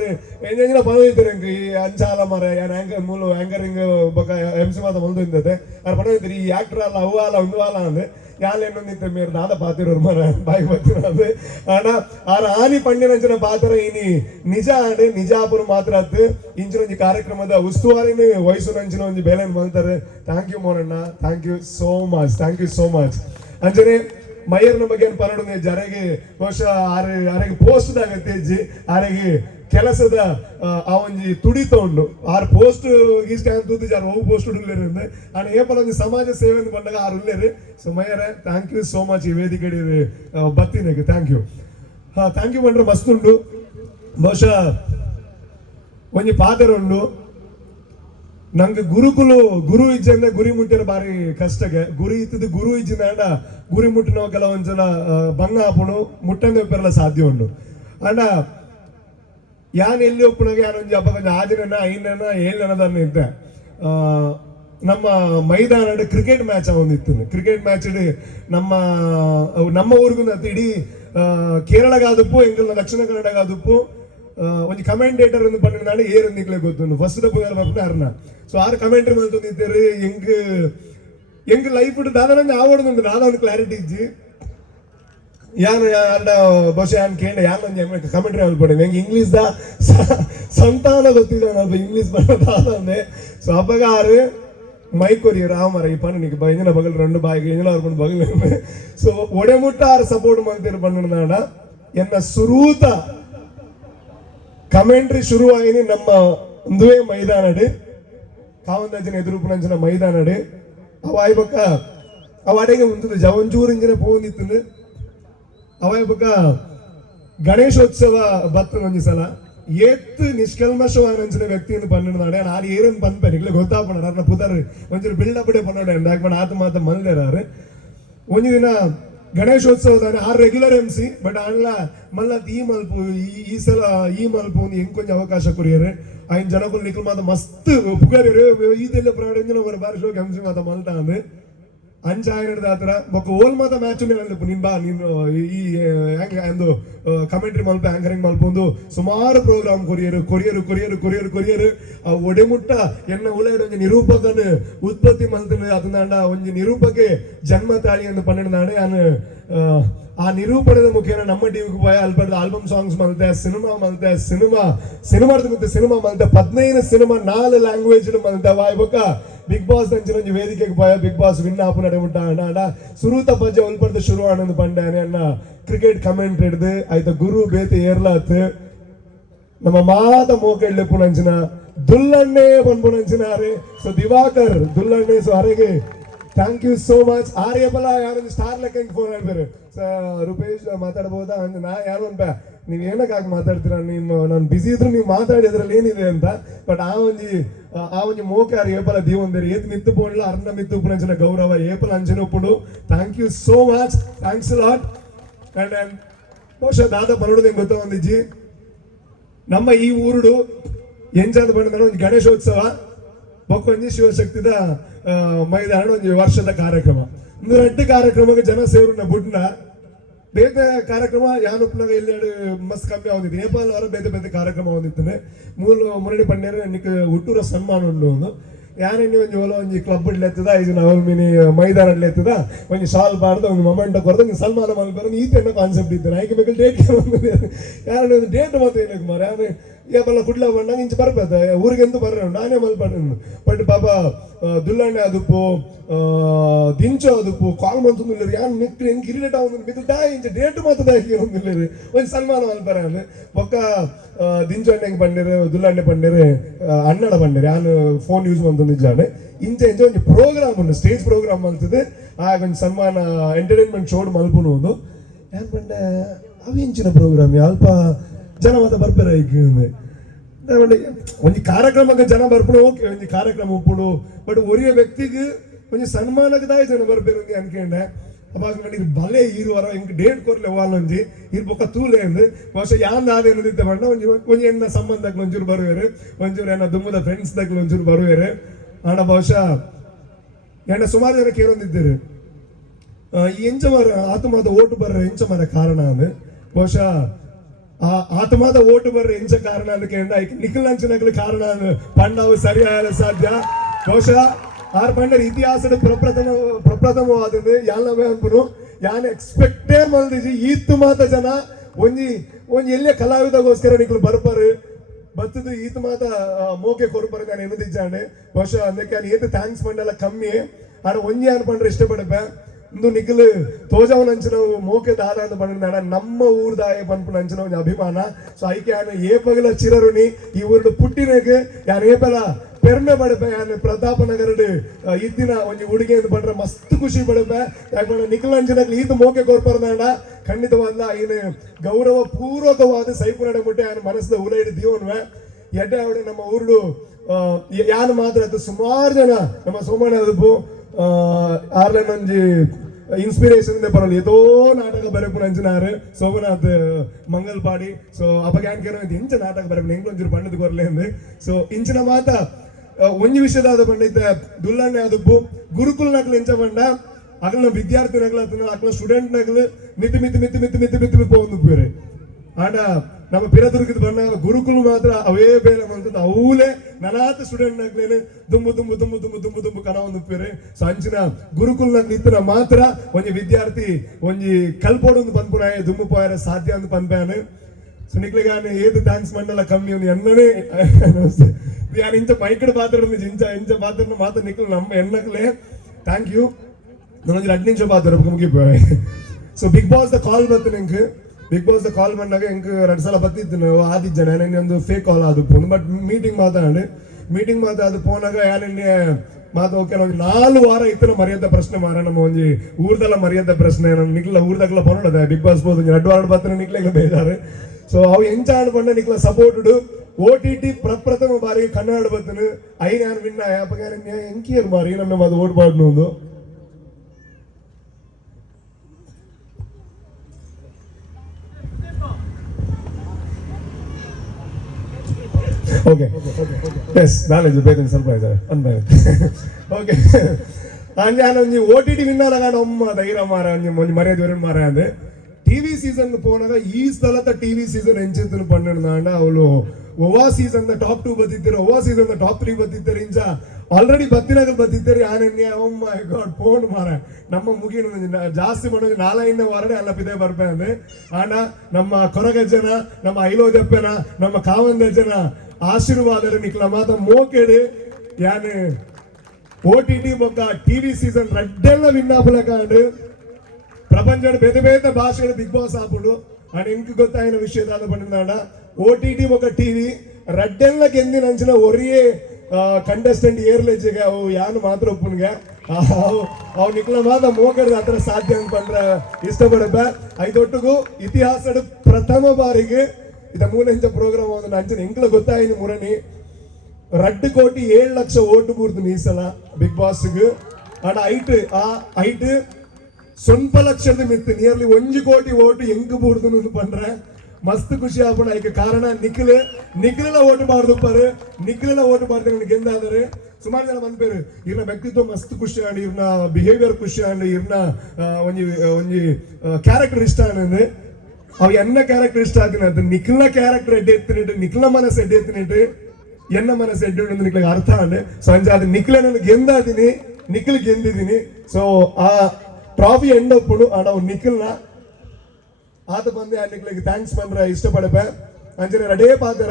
ಎಂಜಿನ ಪಣವಿದ್ದಾರೆ ಈ ಅಂಚಾಲ ಮರ ಆಂಕರ್ ಮೂಲ ಆಂಕರಿಂಗ್ ಬೊಕ್ಕ MC ಮಾತ ಮೊದಲು ಅದು ಪಣವಿದ್ದಾರೆ ಈ ಆಕ್ಟರ್ ಅಲ್ಲ ಅವು ಅಲ್ಲ ಒಂದು ಅಲ್ಲ ಅಂದ್ರೆ ಯಾಲೆನ್ನೊಂದಿತ್ತ ಮೇರೆ ನಾದ ಪಾತಿರೋರು ಮರ ಬಾಯಿ ಬರ್ತಿರೋದು ಆಣ ಆರ ಆನಿ ಪಂಡಿನಂಚಿನ ಪಾತ್ರ ಇನಿ ನಿಜ ಆಂಡೆ ನಿಜಾಪುರ ಮಾತ್ರ ಅತ್ತು ಇಂಚಿನ ಒಂಜಿ ಕಾರ್ಯಕ್ರಮದ ಉಸ್ತುವಾರಿನ ವಯಸ್ಸುನಂಚಿನ ಒಂಜಿ ಬೇಲೆನ್ ಬಂತಾರೆ. ಥ್ಯಾಂಕ್ ಯು ಮೋರಣ್ಣ, thank you so much, thank you so much. ಅಂಜನೆ ಮಯ್ಯರ್ನ ಬಗ್ಗೆ ಪರಡು ಜರೆಗೆ ಬಹುಶಃ ಆರೆಗೆ ಪೋಸ್ಟ್ ಆಗತ್ತೆ ಆರೆಗೆ ಕೆಲಸದ ಆ ಒಂಜಿ ತುಡಿತ ಉಂಡು ಆರು ಪೋಸ್ಟ್ ಇಷ್ಟ ಅಂತದ್ದು ಜಾರ ಹೋಗಿ ಪೋಸ್ಟ್ ಉಳ್ಳೇರಿಂದ ಆನೆ ಏಪಲ ಒಂದು ಸಮಾಜ ಸೇವೆ ಬಂದಾಗ ಆರು ಉಳ್ಳೇರಿ. ಸೊ ಮಯ್ಯರೇ ಥ್ಯಾಂಕ್ ಯು ಸೋ ಮಚ್. ಈ ವೇದಿಕೆ ಬತ್ತಿನಾಗ ಥ್ಯಾಂಕ್ ಯು. ಥ್ಯಾಂಕ್ ಯು ಬಂದ್ರೆ ಮಸ್ತ್ ಉಂಡು. ಬಹುಶಃ ಒಂಜಿ ಪಾತ್ರ ಉಂಡು ನಂಗೆ ಗುರು ಇಜ್ಜಂದ್ರೆ ಗುರಿ ಮುಟ್ಟಿರ ಬಾರಿ ಕಷ್ಟಗೆ ಗುರಿ ಇತ್ತದ ಗುರು ಇಜ್ಜಿನ ಗುರಿ ಮುಟ್ಟಿನ ಕೆಲವೊಂದ್ಸಲ ಭಂಗ ಹಾಪುಣು ಮುಟ್ಟಂಗೆ ಒಪ್ಪರಲ್ಲ ಸಾಧ್ಯ ಉಂಡು ಅಂಡ ಯಾನ್ ಎಲ್ಲಿ ಒಪ್ಪನಾಗ ಯಾನೊಂದು ಹಬ್ಬ ಕೊಂಚ ಆದಿನ 5 ಇದ್ದೆ ನಮ್ಮ ಮೈದಾನ ಕ್ರಿಕೆಟ್ ಮ್ಯಾಚ್ ಒಂದಿತ್ತು. ಕ್ರಿಕೆಟ್ ಮ್ಯಾಚ್ ನಮ್ಮ ಊರಿಗೂ ಇಡೀ ಕೇರಳಗಾದಪ್ಪು ಎಂಗಲ್ ದಕ್ಷಿಣ ಕನ್ನಡಗಾದಪ್ಪು ಒಂದು ಕಮೆಂಟೇಟರ್ ಒಂದು ಪಂಡ ಏರ್ ನಿಕ್ಲೆ ಗೊತ್ತು ಫಸ್ಟ್ ಬರ್ಬಿಟ್ಟು ಅರ್ನ. ಸೊ ಆರು ಕಮೆಂಟ್ರಿ ಮಂತಿದ್ದೀರಿ ಎಂಗ್ ಲೈಫ್ ಇಟ್ಟು ದಾದ ಆವಡ್ದು ನಾದೊಂದು ಕ್ಲಾರಿಟಿ ಇಜ್ಜಿ ಯಾನು ಯಾರ ಬಹುಶಃ ಯಾನ್ ಕೇಳ ಯಾನೊಂದು ಕಮೆಂಟ್ರಿ ಹೇಳ್ಬಿಡಿ ಹೆಂಗೆ ಇಂಗ್ಲೀಷ್ ಸಂತಾನ ಗೊತ್ತಿಲ್ಲ ನಾನು ಇಂಗ್ಲೀಷ್ ಬರೋದಾದಂದೆ. ಸೊ ಹಬ್ಬಗ ಆರು ಮೈಕ್ ಕೊರಿಯರ್ ಆ ಮರ ಈ ಪಣ್ಣ ನಿಕ್ಕೆ ಇಂಜಿನ ಬಗಲ್ 2 ಬಾಯಿಗೆ ಇಂಜಿನ ಅವ್ರು ಬಗಲ್. ಸೊ ಒಡೆಮುಟ್ಟ ಆರು ಸಪೋರ್ಟ್ ಮಾಡ್ತೀರಿ ಪಣ್ಣನಾಡ ಎನ್ನ ಸುರೂತ ಕಮೆಂಟ್ರಿ ಶುರುವಾಯಿನಿ ನಮ್ಮ ಒಂದುವೇ ಮೈದಾನಡು ಕಾವಂದಾಜಿನ ಎದುರುಪುನಂಚಿನ ಮೈದಾನಡು ಅವಾಯ್ಬಕ್ಕ ಅವಾಡೆಗೆ ಮುಂದೆ ಜವಂಚೂರು ಇಂಜಿನ ಪೋಂದಿತ್ತು ಅವಾಯ್ಬಕ್ಕ ಗಣೇಶೋತ್ಸವ ಬತ್ತು ಒಂಜಿ ಸಲ ಏತ್ ನಿಷ್ಕಲ್ಮಶವಾನಂಚಿನ ವ್ಯಕ್ತಿಯನ್ನು ಪನ್ನಡೆ ಆರು ಏರನ್ನು ಪನ್ಪೇನೆ ಇಲ್ಲ ಗೊತ್ತಾಪಣ ಅರ್ನ ಪುದರ್ ಒಂಚೂರು ಬಿಲ್ಡಪ್ಡೆ ಪನ್ನಡೆ ಅಂದಾಕ್ಪಣ ಆತ ಮಾತ ಮಲ್ದೇರಾರು ಒಂಜಿ ದಿನ ಗಣೇಶೋತ್ಸವದ ಆರು ರೆಗ್ಯುಲರ್ MC ಬಟ್ ಅಲ್ಲ ಮಲ್ಲತ್ ಈ ಮಲ್ಪು ಈ ಸಲ ಈ ಮಲ್ಪು ಒಂದು ಹೆಂಗ್ ಕೊಂಚ ಅವಕಾಶ ಕೊರಿಯರು ಐನ್ ಜನಗಳು ನಿಖಲ್ ಮಾತ ಮಸ್ತ್ ಪುಗಾರಿ ಇದೆಲ್ಲ ಪ್ರಾಣ ಬಾರಿ ಶೋಕ್ MC ಮಾತ ಮಲ್ತಾ ಅಂದ್ ಅಂಚಾಯನದ ಆತರ ಬೊಕ್ಕ ಓಲ್ ಮಾತ ಮ್ಯಾಚ್ ನೀನ್ ಬಾ ನೀನು ಈ ಒಂದು ಕಮೆಂಟ್ರಿ ಮಲ್ಪ ಆಂಕರಿಂಗ್ ಮಲ್ಪೊಂದು ಸುಮಾರು ಪ್ರೋಗ್ರಾಮ್ ಕೊರಿಯರು ಆ ಒಡೆಮುಟ್ಟ ಎನ್ನ ಉಳ್ಳಾಡ ಒಂಜಿ ನಿರೂಪಕನ ಉತ್ಪತ್ತಿ ಮಲ್ತನ ಅದನ್ನ ಒಂಜಿ ನಿರೂಪಕ್ಕೆ ಜನ್ಮ ತಾಳಿ ಎಂದು ಪನ್ನೆರಡು ನಾನು ಆ ನಿರೂಪಣದ ಮುಖೇನ ನಮ್ಮ ಟಿವಿಗೆ ಪೋಯ ಅಲ್ಪದ ಆಲ್ಬಮ್ ಸಾಂಗ್ಸ್ ಮಲ್ತೆ ಸಿನಿಮಾದ ಮತ್ತೆ ಸಿನಿಮಾ ಮಲ್ತೆ 15 ಸಿನಿಮಾ 4 ಲ್ಯಾಂಗ್ವೇಜ್ ಮಲ್ತೆ ವಾಯ್ ಬೊಕ್ಕ ಬಿಗ್ ಬಾಸ್ ಅಂಚಿನ ಒಂಜಿ ವೇದಿಕೆಗೆ ಪೋಯ ಬಿಗ್ ಬಾಸ್ ವಿನ್ ಆಪುನಡೆ ಮುಟ್ಟ ಅಣ್ಣ ಸುರೂತ ಪಜ್ಜ ಉಲ್ಪರ್ದ ಶುರು ಆನಂದ್ ಪಂಡೆ ಅನ್ನ ಕ್ರಿಕೆಟ್ ಕಮೆಂಟ್ ಹಿಡ್ದು ಆಯ್ತ ಗುರು ಬೇತೆ ಏರ್ಲಾತ್ ನಮ್ಮ ಮಾತ ಮೋಕೆಡ್ಲೆ ಪುನಂಚಿನ ದುಲ್ಲಣ್ಣೆ ಪನ್ಪುನಂಚಿನಾರೆ ಸೊ ದಿವಾಕರ್ ದುಲ್ಲಣ್ಣೆ ಸೊ ಹರೆಗೆ ಥ್ಯಾಂಕ್ ಯು ಸೋ ಮಚ್ ಆರ್ಯಬಲ ಯಾರೊಂದು ಸ್ಟಾರ್ ಲೆಕ್ಕ ಫೋನ್ ಮಾಡ್ತಾರೆ ರೂಪೇಶ್ ಮಾತಾಡ್ಬೋದಾ ಅಂದ್ರೆ ನಾ ಯಾರು ಅಂತ ನೀವ್ ಏನಕ್ಕಾಗಿ ಮಾತಾಡ್ತೀರಾ ನಾನು ಬಿಸಿ ಇದ್ರು ನೀವು ಮಾತಾಡಿ ಅದ್ರಲ್ಲಿ ಏನಿದೆ ಅಂತ ಬಟ್ ಆ ಒಂಜಿ ಮೋಕಾರ್ ಏಪಲ ದೀವಂದೇರಿ ಏತ್ ಮಿತ್ತು ಪೋಣ್ಲ ಅರ್ನ ಮಿತ್ತು ಪುಣಂಚಿನ ಗೌರವ ಏಪಲ ಅಂಚನೆ ಉಪ್ಪುಡು thank you so much thanks lot and ಬಹುಶಃ ದಾದ ಪರಡುದು ಹೆಂಗ್ ಗೊತ್ತಾ ಒಂದಿಜ್ಜಿ ನಮ್ಮ ಈ ಊರುಡು ಎಂಜಾದ ಬಂದ ಒಂದು ಗಣೇಶೋತ್ಸವ ಬೊಕ್ಕೊಂಜಿ ಶಿವಶಕ್ತಿದ ಮೈದಾನ ಒಂದು ವರ್ಷದ ಕಾರ್ಯಕ್ರಮ ಒಂದು 2 ಕಾರ್ಯಕ್ರಮಕ್ಕೆ ಜನ ಸೇರುನ ಬುಡ್ನ ಬೇತೆ ಕಾರ್ಯಕ್ರಮ ಯಾನುಪ್ನಾಗ ಎಲ್ಲೆರಡು ಮಸ್ತ್ ಕಮ್ಮಿ ಆಗೋದಿತ್ತು ನೇಪಾಳ ಅವರ ಬೇತೆ ಕಾರ್ಯಕ್ರಮ ಹೊಂದಿತ್ತನೆ ಮುರಳಿ ಪಂಡ್ಯರು ನಿಕ್ ಹುಟ್ಟೂರ ಸನ್ಮಾನ ಉಂಡು ಒಂದು ಯಾನೆಣ್ಣೆ ಒಂಜಿ ಒಲ ಒಂಜಿ ಕ್ಲಬ್ ಇಡ್ಲೆತ್ತದ ಇದು ನಾವು ಮಿನಿ ಮೈದಾನ ಇಡ್ಲೆತ್ತದ ಒಂಜಿ ಶಾಲ್ ಬಾರ್ದು ಒಂದು ಮೊಮೆಂಟ್ ಕೊರ್ದು ಸನ್ಮಾನ ಮಲ್ಪರ ಈತೆನ್ನ ಕಾನ್ಸೆಪ್ಟ್ ಇದ್ದಾರೆ ಆಯ್ಕೆ ಬೇಕು ಡೇಟ್ ಯಾರು ಡೇಟ್ ಮತ್ತೆ ಏನಕ್ಕೆ ಮಾರ ಯಾರು ಏಪಲ್ಲ ಕುಡ್ಲ ಬಂದಾಗ ಇಂಚ ಬರ್ಬೇಕ ಊರಿಗೆ ಎಂತ ಬರ್ರ ನಾನೇ ಮಲ್ಪಡ್ಡು ಬಟ್ ಪಾಪ ದುಲ್ಲಣ್ಣೆ ಅದುಪ್ಪು ದಿಂಚೋ ಅದುಪ್ಪು ಕಾಲ್ ಮಂತಿಲ್ಲ ಯಾರು ಮಿಕ್ಲಿ ಹೆಂಗೆ ಕಿರಿಲೇಟ್ ಆಗ ಮಿಕ್ಕಿದ ಇಂಚ ಡೇಟ್ ಮಾತದ ಒಂದಿಲ್ಲ ಒಂದು ಸನ್ಮಾನ ಮಲ್ಪರ ಅಂದ್ರೆ ಪಕ್ಕ ದಿಂಚಣ್ಣೆಗೆ ಬಂದಿರು ದುಲ್ಲಣ್ಣೆ ಬಂದಿರು ಅಣ್ಣಡ ಬಂದಿರು ಯಾನು ಫೋನ್ ಯೂಸ್ ಮಾಡ್ತು ನಿಜಾನೆ ಇಂಚ ಒಂದು ಪ್ರೋಗ್ರಾಮ್ ಉಂಟು ಸ್ಟೇಜ್ ಪ್ರೋಗ್ರಾಮ್ ಮಲ್ತದೆ ಆಗ ಒಂದು ಸನ್ಮಾನ ಎಂಟರ್ಟೈನ್ಮೆಂಟ್ ಶೋಡ್ ಮಲ್ಪುನೋದು ಯಾರು ಬಂಡೆ ಅವು ಇಂಚಿನ ಪ್ರೋಗ್ರಾಮ್ ಅಲ್ಪ ಜನ ಮಾತ ಬರ್ತಾರೆ ಈಗ ಒಂದು ಕಾರ್ಯಕ್ರಮಕ್ಕೆ ಜನ ಬರ್ಪುಡು ಓಕೆ ಒಂದು ಕಾರ್ಯಕ್ರಮ ಉಪ್ಪುಡು ಬಟ್ ಒರಿಯ ವ್ಯಕ್ತಿಗೆ ಒಂದು ಸನ್ಮಾನಕ್ಕೆ ಜನ ಬರ್ಬೇರು ಅನ್ಕೊಂಡೆ ಅವಾಗ ನೋಡಿ ಬಲೆ ಇರುವರ ಹಿಂಗೆ ಡೇಟ್ ಕೊರ್ಲೆ ವಾಲೊಂಜಿ ಇರ್ಬೊಕ್ಕ ತೂಲೆ ಅಂದು ಬಹುಶಃ ಯಾನ್ ಆದ ಏನದಿದ್ದೆ ಬಣ್ಣ ಒಂಜಿ ಎನ್ನ ಸಂಬಂಧಕ್ಕೆ ಒಂಚೂರು ಬರುವೇರು ಒಂಚೂರು ಎನ್ನ ದುಮ್ಮದ ಫ್ರೆಂಡ್ಸ್ ದಕ್ಕೆ ಒಂಚೂರು ಬರುವೇರು ಆಣ ಬಹುಶಃ ಎಣ್ಣ ಸುಮಾರು ಜನ ಕೇಳೊಂದಿದ್ದೇರು ಈ ಎಂಚ ಮರ ಆತ್ಮದ ಓಟು ಬರ್ರ ಎಂಚ ಮರ ಕಾರಣ ಅಂದ್ರೆ ಬಹುಶಃ ಆತ್ಮದ ಓಟು ಬರ್ರ ಎಂಚ ಕಾರಣ ಅದಕ್ಕೆ ನಿಖಿಲ್ ಅಂಚನಗಳು ಕಾರಣ ಪಂಡವು ಸರಿಯಾದ ಸಾಧ್ಯ ಬಹುಶಃ ಆರ್ ಪಂಡರ್ ಇತಿಹಾಸದ ಪ್ರಪ್ರಥಮವಾದದ್ದು ಯಾನವೇ ಅನ್ಪುನು ಯಾನ್ ಎಕ್ಸ್ಪೆಕ್ಟೇ ಮಲ್ದಿಜಿ ಈತ್ತು ಮಾತ ಜನ ಒಂಜಿ ಎಲ್ಲೇ ಕಲಾವಿದಗೋಸ್ಕರ ನಿಖಿಲ್ ಬರ್ಪಾರು ಬತ್ತದು ಈತ ಮಾತ ಮೋಕೆ ಕೊಡ್ಬಾರ ನಾನು ಎನ್ನದಿಜ್ಜಾನೆ ಬಹುಶಃ ಅದಕ್ಕೆ ನಾನು ಏತ ಥ್ಯಾಂಕ್ಸ್ ಮಂಡಲ ಕಮ್ಮಿ ಆಡ ಒಂಜಿ ಅನ್ಪಂಡ್ರೆ ಇಷ್ಟಪಡಬೆ ಇಂದು ನಿಖಿಲ್ ತೋಜವನ ಅಂಚಿನ ಮೋಕೆ ದಾದ ಅಂತ ಬಂದ ನಮ್ಮ ಊರ್ದಾಯ ಪನ್ಪುನ ಅಂಚಿನ ಒಂದು ಅಭಿಮಾನ ಸೊ ಐಕೆ ಯಾನು ಏಪಗಲ ಚಿರರುಣಿ ಈ ಊರ್ಡು ಪುಟ್ಟಿನಕ್ಕೆ ಯಾನು ಏಪಲ ಪೆರ್ಮೆ ಪಡಪೆ ಯಾನು ಪ್ರತಾಪ ನಗರಡು ಇದ್ದಿನ ಒಂದು ಹುಡುಗಿ ಅಂತ ಬಂದ್ರೆ ಮಸ್ತ್ ಖುಷಿ ಪಡಪೆ ಯಾಕಂದ್ರೆ ನಿಖಿಲ್ ಅಂಚಿನಾಗ್ಲಿ ಈತ ಮೋಕೆ ಕೋರ್ಪರ್ದಾಂಡ ಖಂಡಿತವಾದ ಐನು ಗೌರವ ಪೂರ್ವಕವಾದ ಸೈಪುನಡೆ ಮುಟ್ಟೆ ಯಾನು ಮನಸ್ಸದ ಉಲೈಡು ದೀವನ್ವೆ ಎಡ್ಡೆ ಅವಡೆ ನಮ್ಮ ಊರ್ಡು ಯಾನು ಮಾತ್ರ ಅದು ಸುಮಾರು ಜನ ನಮ್ಮ ಸೋಮಣ್ಣ ಅದಪ್ಪು ಆರ್ಲನೊಂಜಿ ಇನ್ಸ್ಪಿರೇಷನ್ ಬರಲ್ಲ ಏತೋ ನಾಟಕ ಬರಪು ಅಂಚಿನಾರು ಸೋಮನಾಥ್ ಮಂಗಲ್ ಪಾಡಿ ಸೊ ಅಪಗ್ಯಾನ್ಕೇನೋ ಇಂಚ ನಾಟಕ ಬರಪು ಹೆಂಗೊಂಚೂರು ಬಣ್ಣದ ಕೊರ್ಲೆ ಅಂದು ಸೊ ಇಂಚಿನ ಮಾತ ಒಂಜಿ ವಿಷಯದಾದ ಪಂಡಿತ ದುಲ್ಲಣ್ಣೆ ಅದಪ್ಪು ಗುರುಕುಲ್ ನಕಲು ಎಂಚ ಪಂಡ ಅಕಲ್ನ ವಿದ್ಯಾರ್ಥಿ ನಕಲು ಅಕಲ್ನ ಸ್ಟೂಡೆಂಟ್ ನಕಲು ಮಿತಿ ಪೋಂದು ಬೇರೆ ಆಡ ನಮ್ಮ ಪಿರದುರ್ಗದ ಬಣ್ಣ ಗುರುಕುಲ್ ಮಾತ್ರ ಅವೇ ಬೇಲೆ ಮಂತದ ಅವಲೇ ನನಾತ ಸ್ಟೂಡೆಂಟ್ ನಾಗ್ಲೇನೆ ದುಂಬು ಕನ ಒಂದು ಪೇರೆ ಸೊ ಅಂಚಿನ ಗುರುಕುಲ್ ನಿಂತರ ಮಾತ್ರ ಒಂಜಿ ವಿದ್ಯಾರ್ಥಿ ಒಂಜಿ ಕಲ್ಪೋಡೊಂದು ಪನ್ಪುನಾಯ ದುಮ್ಮು ಪೋಯರ ಸಾಧ್ಯ ಅಂತ ಪನ್ಪೇನೆ ಸೊ ನಿಕ್ಲಿಗಾನೆ ಏದು ಥ್ಯಾಂಕ್ಸ್ ಮಂಡಲ ಕಮ್ಮಿ ಒಂದು ಎನ್ನನೇ ಯಾರು ಇಂಚ ಮೈಕಡ್ ಪಾತ್ರ ಇಂಚ ಪಾತ್ರ ಮಾತ್ರ ನಿಕ್ಲು ನಮ್ಮ ಎನ್ನಕ್ಲೆ ಥ್ಯಾಂಕ್ ಯು ನಾನೊಂದು 2 ನಿಮಿಷ ಪಾತ್ರ ಮುಗಿಪೋಯ್ ಸೊ ಬಿಗ್ ಬಾಸ್ ದ ಕಾಲ್ ಬತ್ತು ನಿಂಗೆ ಬಿಗ್ ಬಾಸ್ ದ ಕಾಲ್ ಬಂದಾಗ ಹೆಂಗೆ 2 ಸಲ ಬತ್ತಿದ್ದು ನಾವು ಆದಿಜ್ಜ ನಾನೇ ಒಂದು ಫೇಕ್ ಕಾಲ್ ಆದ ಫೋನ್ ಬಟ್ ಮೀಟಿಂಗ್ ಮಾತಾಡು ಫೋನಾಗ ಯಾರನ್ನೇ ಮಾತು ಓಕೆ ನಾವು 4 ವಾರ ಇತ್ತು ಮರ್ಯಾದ ಪ್ರಶ್ನೆ ಮಾರ ನಮ್ಮ ಒಂಜಿ ಊರ್ದೆಲ್ಲ ಮರ್ಯಾದ ಪ್ರಶ್ನೆ ನಮ್ಮ ನಿಕ್ಲ ಊರ್ದಾಗಲ್ಲ ಬರೋಣದ ಬಿಗ್ ಬಾಸ್ ಬೋದು 2 ವಾರ ಬತ್ತನ ನಿಕ್ಲೆಲ್ಲ ಬೇಜಾರು ಸೊ ಅವು ಎಂಚ ಆಡ್ಬಂಡ ನಿಕ್ಲ ಸಪೋರ್ಟೆಡ್ OTT ಪ್ರಪ್ರಥಮ ಬಾರಿಗೆ ಕನ್ನಡ ಬತ್ತನು ಐನ್ ಯಾರು ವಿನ್ನ ಯಾಪಗಾರ ಎಂಕಿಯರ್ ಮಾರಿ ನಮ್ಮ ಅದು ಓಡ್ಬಾರ್ದು ಒಂದು Okay. Yes, knowledge is better than surprise. Okay. ಅಂಜೆ ಒಂಜಿ OTT ವಿನ್ನರ್ ಆಗ ನಮ್ಮ ಧೈರ್ಯ ಮಾರ ಒಂಜಿ ಮರ್ಯಾದೆ ವರನ್ ಮಾರ ಅಂದೆ ಟಿವಿ ಸೀಸನ್ ಪೋನಾಗ ಈ ಸ್ಥಳದ ಟಿವಿ ಸೀಸನ್ ಎಂಚಿತ್ತು ಪಂಡ ಅವಳು ಒವಾ ಸೀಸನ್ ಟಾಪ್ 2 ಬತ್ತಿದ್ದಾರೆ ಒವಾ ಸೀಸನ್ ಟಾಪ್ 3 ಬತ್ತಿದ್ದಾರೆ ಇಂಚ ಆಲ್ರೆಡಿ ಬತ್ತಿನಾಗ ಬತ್ತಿದ್ದಾರೆ ಯಾನೆನ್ನೆ ಓ ಮೈ ಗಾಡ್ ಫೋನ್ ಮಾರ ನಮ್ಮ ಮುಗಿನ ಜಾಸ್ತಿ ಮಾಡೋದು 4 ವಾರನೇ ಅಲ್ಲ ಪಿದೆ ಬರ್ಪೆ ಅಂದ್ರೆ ಆಂಡ ನಮ್ಮ ಕೊರಗಜ್ಜನ ನಮ್ಮ ಐಲೋದಪ್ಪನ ನಮ್ಮ ಕಾವಂದಜ್ಜನ ಆಶೀರ್ವಾದ ನಿಕ್ಲ ಮಾತ ಮೋಕೆಡು ಯಾನ್ OTT ಬೊಕ್ಕ ಟಿವಿ ಸೀಸನ್ ರಡ್ಡೆಲ್ಲ ವಿನ್ನಾಪುಲ ಕಾಂಡು ಪ್ರಪಂಚದ ಬೇತೆ ಬೇತೆ ಭಾಷೆಗಳು ಬಿಗ್ ಬಾಸ್ ಆಪುಡು ಅಂಡ್ ಇಂಕ್ ಗೊತ್ತಾಯಿನ ವಿಷಯದ ಪಂಡ OTT ఒక టీవీ రడ్డెళ్ళకి ఎందిన అంచిన ఒరియే ಕಂಟೆಸ್ಟೆಂಟ್ ಏರ್ಲೇಜಿಗೆ ಅವು ಯಾನು ಮಾತ್ರ ಒಪ್ಪನ್ಗೆ ಅವು ನಿಕ್ಲ ಮಾತ್ರ ಮೋಕಡ್ದು ಹತ್ರ ಸಾಧ್ಯ ಅಂತ ಪಂಡ್ರೆ ಇಷ್ಟಪಡಪ್ಪ ಐದೊಟ್ಟಿಗೂ ಇತಿಹಾಸದ ಪ್ರಥಮ ಬಾರಿಗೆ ಇದ ಮೂಲೆಂಚ ಪ್ರೋಗ್ರಾಮ್ ಒಂದು ಅಂಚನೆ ಇಂಕ್ಲ ಗೊತ್ತಾಯಿನ ಮುರಣಿ 2 ಕೋಟಿ 7 ಲಕ್ಷ ಓಟು ಬೂರ್ದು ಈ ಸಲ ಬಿಗ್ ಬಾಸ್ಗೆ ಅಂಡ್ ಐಟ್ ಸ್ವಲ್ಪ ಲಕ್ಷದ ಮಿತ್ತು ನಿಯರ್ಲಿ 1 ಕೋಟಿ ಓಟು ಎಂಕ್ ಬೂರ್ದು ಪಂಡ್ರೆ ಮಸ್ತ್ ಖುಷಿ ಆಗ್ಬಿಡ ಈಗ ಕಾರಣ ನಿಖಿಲ ಓಟು ಬಾರ್ದು ಪಾರು ನಿಖಿಲ ಓಟು ಬಾರ್ದು ಗೆಂದಾದರೆ ಸುಮಾರು ಜನ ಬಂದ್ಪೇರು ಇವ್ರನ್ನ ವ್ಯಕ್ತಿತ್ವ ಮಸ್ತ್ ಖುಷಿ ಆಂಡ್ ಇವ್ರನ್ನ ಬಿಹೇವಿಯರ್ ಖುಷಿ ಆಂಡ್ ಇವ್ರನ್ನ ಒಂಜಿ ಕ್ಯಾರೆಕ್ಟರ್ ಇಷ್ಟ ಆನಂದು ಅವ್ ಎನ್ನ ಕ್ಯಾರೆಕ್ಟರ್ ಇಷ್ಟ ಆದಿನ ಅದು ನಿಖಿಲ್ನ ಕ್ಯಾರೆಕ್ಟರ್ ಎಡ್ಡೆ ಎತ್ತಿನಿಟ್ಟು ನಿಖಿಲ್ನ ಮನಸ್ಸು ಎಡ್ಡೆ ಎತ್ತಿನಿಟ್ಟು ಎನ್ನ ಮನಸ್ಸು ಎಡ್ಡೆ ನಿಕ್ಲಿಗೆ ಅರ್ಥ ಆಂಡ್ ಸೊ ಅಂಜ ಅದು ನಿಖಿಲ ನಾನು ಗೆಂದಾದೀನಿ ನಿಖಿಲ್ ಗೆಂದಿದ್ದೀನಿ ಸೊ ಆ ಟ್ರಾಫಿ ಎಂಡ್ ಒಪ್ಪುಡು ನಾವು ನಿಖಿಲ್ನ ಆತ ಬಂದೆ ನಿಕ್ಲಿಗೆ ಥ್ಯಾಂಕ್ಸ್ ಪಂಡ್ರೆ ಇಷ್ಟಪಡಪೆ ಅಂಚನೆ ರಡೇ ಪಾತ್ರ